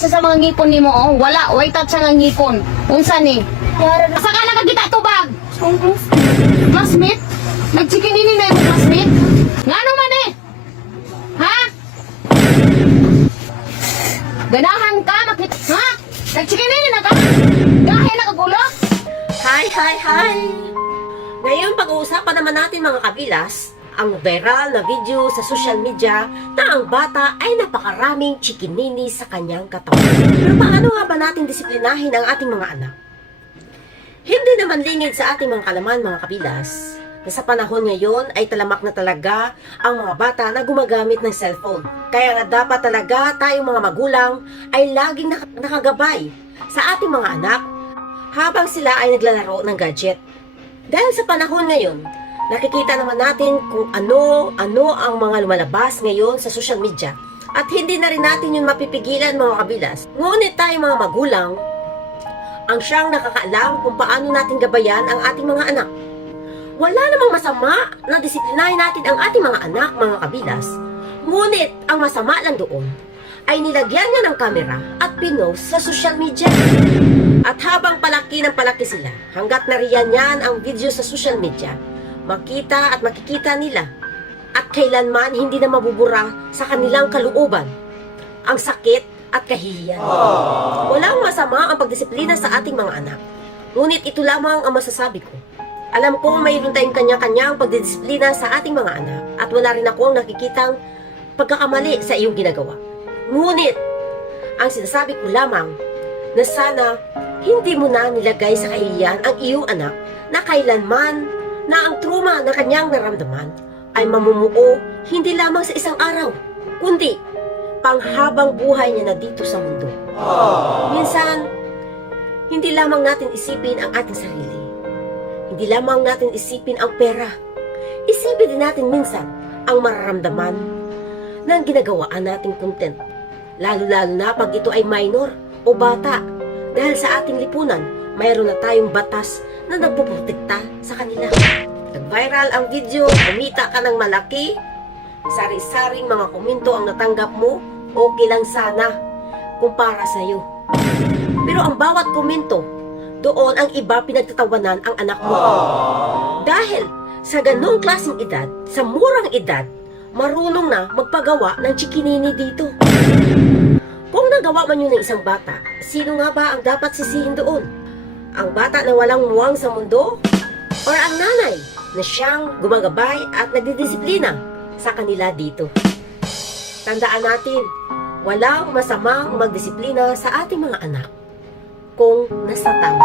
touch sa mga ngipon nimo oh. Wala, way touch sa mga ngipon. Unsa ni? Asa ka nakakita tubag? Classmate? Nagchikinini na yung classmate? Ngano man eh? Ha? Ganahan ka? Ha? Nagchikinini na ka? Dahil nakagulok? Hi! Ngayon pag-uusapan naman natin mga kabilas, ang viral na video sa social media na ang bata ay napakaraming chikinini sa kanyang katawan. Pero paano nga ba natin disiplinahin ang ating mga anak? Hindi naman lingid sa ating mga kalaman mga kabilas, na sa panahon ngayon ay talamak na talaga ang mga bata na gumagamit ng cellphone. Kaya nga dapat talaga tayong mga magulang ay laging nakagabay sa ating mga anak habang sila ay naglalaro ng gadget. Dahil sa panahon ngayon, nakikita naman natin kung ano ang mga lumalabas ngayon sa social media. At hindi na rin natin yun mapipigilan mga kabilas. Ngunit tayo mga magulang, ang siyang nakakaalam kung paano natin gabayan ang ating mga anak. Wala namang masama na disiplinahin natin ang ating mga anak mga kabilas. Ngunit ang masama lang doon ay nilagyan niya ng kamera at pinost sa social media. At habang palaki ng palaki sila, hanggat nariyan yan ang video sa social media, makita at makikita nila at kailanman hindi na mabubura sa kanilang kalooban ang sakit at kahihiyan. Walang masama ang pagdisiplina sa ating mga anak. Ngunit ito lamang ang masasabi ko. Alam ko mayroon tayong kanya-kanyang pagdidisiplina sa ating mga anak at wala rin akong nakikitang pagkakamali sa iyong ginagawa. Ngunit, ang sinasabi ko lamang na sana hindi mo na nilagay sa kahihiyan ang iyong anak na kailanman na ang trauma na kanyang naramdaman ay mamumuo hindi lamang sa isang araw, kundi panghabang buhay niya na dito sa mundo. Minsan, hindi lamang natin isipin ang ating sarili. Hindi lamang natin isipin ang pera. Isipin din natin minsan ang mararamdaman ng ginagawaan nating content. Lalo-lalo na pag ito ay minor o bata. Dahil sa ating lipunan, mayroon na tayong batas na nagpoprotekta sa kanila. Nag-viral ang video, kumita ka ng malaki, sari-saring mga komento ang natanggap mo, okay lang sana kung para sa'yo. Pero ang bawat komento, doon ang iba pinagtatawanan ang anak mo. Dahil sa ganong klaseng edad, sa murang edad, marunong na magpagawa ng chikinini dito. Kung nagawa man yun ng isang bata, sino nga ba ang dapat sisihin doon? Ang bata na walang muwang sa mundo? Or ang nanay na siyang gumagabay at nagdidisiplina sa kanila dito? Tandaan natin, walang masamang magdisiplina sa ating mga anak kung nasa tama.